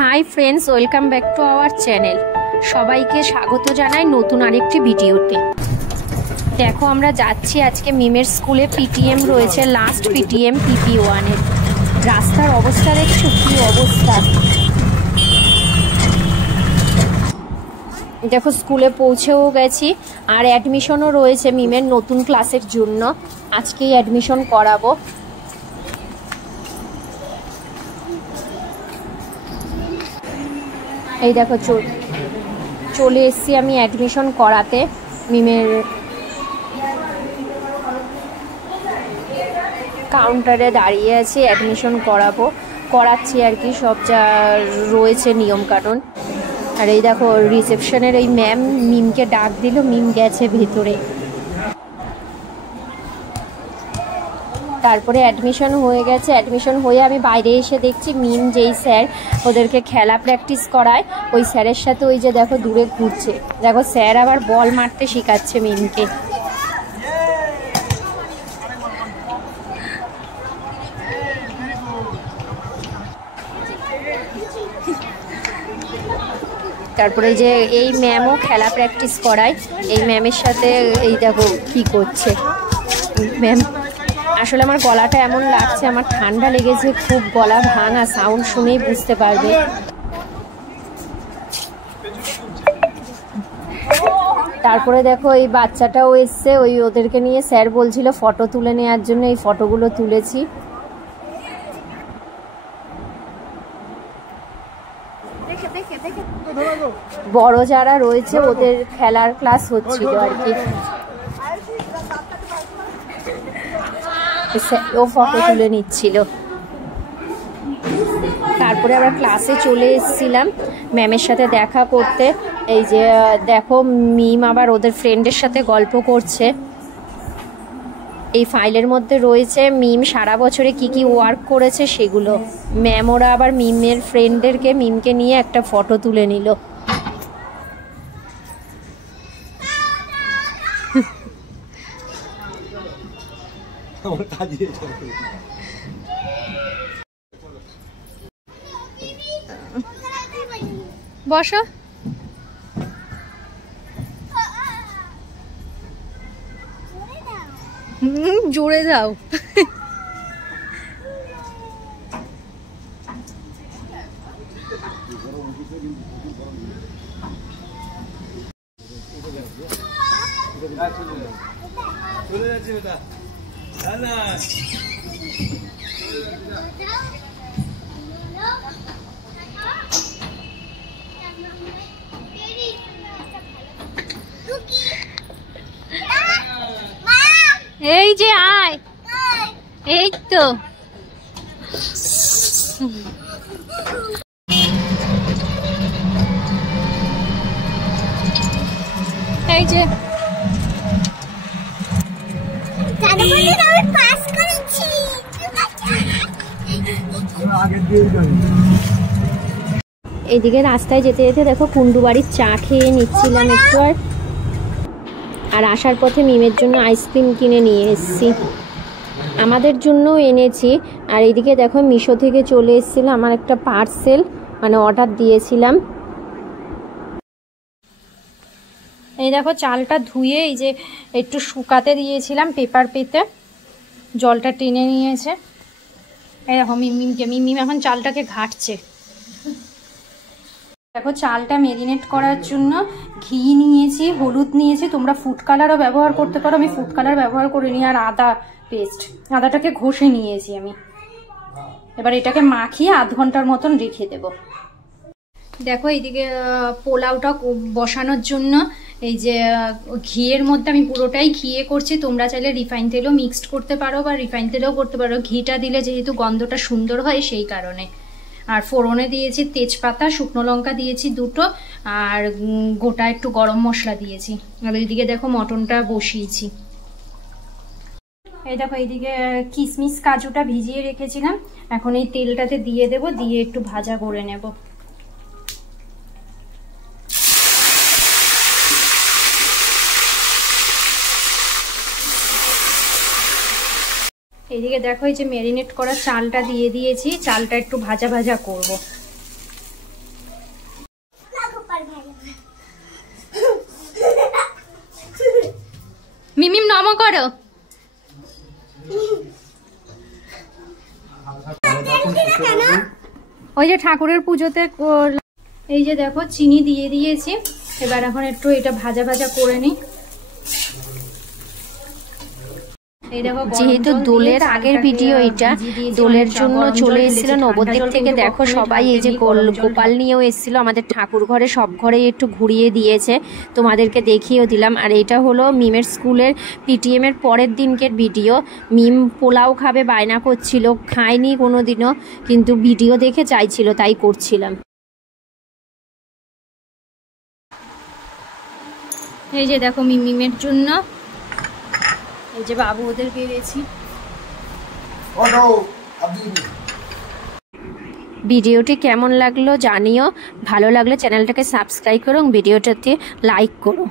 Hi friends, welcome back to our channel. সবাইকে স্বাগত জানাই নতুন আরেকটি ভিডিওতে। দেখো, আমরা যাচ্ছি আজকে মিমের স্কুলে পিটিএম রয়েছে, লাস্ট পিটিএম PP1-এর। রাস্তার অবস্থা দেখছো কি অবস্থা। দেখো, স্কুলে পৌঁছেও গেছি আর অ্যাডমিশনও রয়েছে মিমের নতুন ক্লাসের জন্য। আজকেই অ্যাডমিশন করাবো। এই দেখো, চলে এসেছি আমি অ্যাডমিশন করাতে। মিমের কাউন্টারে দাঁড়িয়ে আছি, অ্যাডমিশন করাচ্ছি আর কি, সব যা রয়েছে নিয়মকানুন। আর এই দেখো, রিসেপশনের এই ম্যাম মিমকে ডাক দিল, মিম গেছে ভেতরে। তারপরে অ্যাডমিশন হয়ে গেছে। অ্যাডমিশন হয়ে আমি বাইরে এসে দেখছি মিম যেই স্যার ওদেরকে খেলা প্র্যাকটিস করায়, ওই স্যারের সাথে ওই যে দেখো দূরে ঘুরছে। দেখো, স্যার আবার বল মারতে শেখাচ্ছে মিমকে। তারপরে যে এই ম্যামও খেলা প্র্যাকটিস করায়, এই ম্যামের সাথে এই দেখো কি করছে ম্যাম। আসলে আমার গলাটা এমন লাগছে, আমার ঠান্ডা লেগেছে খুব, গলা ভাঙা, সাউন্ড শুনেই বুঝতে পারবে। তারপরে দেখো এই বাচ্চাটাও এসছে, ওই ওদেরকে নিয়ে স্যার বলছিল ফটো তুলে নেওয়ার জন্য, এই ফটোগুলো তুলেছি। বড় যারা রয়েছে ওদের খেলার ক্লাস হচ্ছিল আর কি, ও ফটো তুলে নিচ্ছিল। তারপরে আবার ক্লাসে চলে এসেছিলাম ম্যামের সাথে দেখা করতে। এই যে দেখো, মিম আবার ওদের ফ্রেন্ডের সাথে গল্প করছে। এই ফাইলের মধ্যে রয়েছে মিম সারা বছরে কি কি ওয়ার্ক করেছে সেগুলো। ম্যাম ওরা আবার মিমের ফ্রেন্ডদেরকে, মিমকে নিয়ে একটা ফটো তুলে নিল। বসো। জোরে দাও। চলে যাচ্ছে বেটা। এই যে আয়, এই তো এই যে এইদিকে রাস্তায় যেতে যেতে দেখো কুন্ডু বাড়ির চা খেয়ে নিচ্ছিলাম একটু। আর আসার পথে মিমের জন্য আইসক্রিম কিনে নিয়ে এসেছি, আমাদের জন্য এনেছি। আর এইদিকে দেখো, মিশো থেকে চলে এসেছিল আমার একটা পার্সেল, মানে অর্ডার দিয়েছিলাম। এই দেখো, চালটা ধুয়ে এই যে একটু শুকাতে দিয়েছিলাম পেপার পেতে, জলটা টেনে নিয়েছে। এই দেখো মিম এখন চালটাকে ঘাটছে। দেখো, চালটা মেরিনেট করার জন্য ঘি নিয়েছি, হলুদ নিয়েছি, তোমরা ফুড কালারও ব্যবহার করতে পারো, আমি ফুড কালার ব্যবহার করিনি। আর আদা পেস্ট, আদাটাকে ঘষে নিয়েছি আমি। এবার এটাকে মাখিয়ে আধ ঘন্টার মতন রেখে দেব। দেখো, এইদিকে পোলাওটা বসানোর জন্য এই যে ঘিয়ের মধ্যে আমি পুরোটাই ঘিয়ে করছি। তোমরা চাইলে রিফাইন তেলও মিক্সড করতে পারো বা রিফাইন তেলও করতে পারো। ঘিটা দিলে যেহেতু গন্ধটা সুন্দর হয় সেই কারণে। আর ফোড়নে দিয়েছি তেজপাতা, শুকনো লঙ্কা দিয়েছি দুটো, আর গোটা একটু গরম মশলা দিয়েছি। আর এইদিকে দেখো মটনটা বসিয়েছি। এই দেখো, এইদিকে কিশমিশ কাজুটা ভিজিয়ে রেখেছিলাম, এখন এই তেলটাতে দিয়ে দেব, দিয়ে একটু ভাজা করে নেব। এইদিকে দেখো, এই যে ম্যারিনেট করা চালটা দিয়ে দিয়েছি, চালটা একটু ভাজা ভাজা করব। মিমিম নম করো। ওই যে ঠাকুরের পুজোতে এই যে দেখো চিনি দিয়ে দিয়েছি, এবার এখন একটু এটা ভাজা ভাজা করে নিই। যেহেতু দোলের আগের ভিডিও এটা, দোলের জন্য চলে এসেছিল নবদ্বীপ থেকে। দেখো সবাই এই যে গোপাল নিয়েও এসেছিল, আমাদের ঠাকুর ঘরে সব ঘরে একটু ঘুরিয়ে দিয়েছে, তোমাদেরকে দেখিয়েও দিলাম। আর এটা হলো মিমের স্কুলের পিটিএম এর পরের দিনকের ভিডিও। মিম পোলাও খাবে বায়না করছিল, খায়নি কোনো দিনও, কিন্তু ভিডিও দেখে চাইছিল তাই করছিলাম। এই যে দেখো মিমের জন্য এই যে বাবু ওদের পেরেছি। ভিডিওটি কেমন লাগলো জানিও, ভালো লাগলে চ্যানেলটাকে সাবস্ক্রাইব করো এবং ভিডিওটাতে লাইক করো।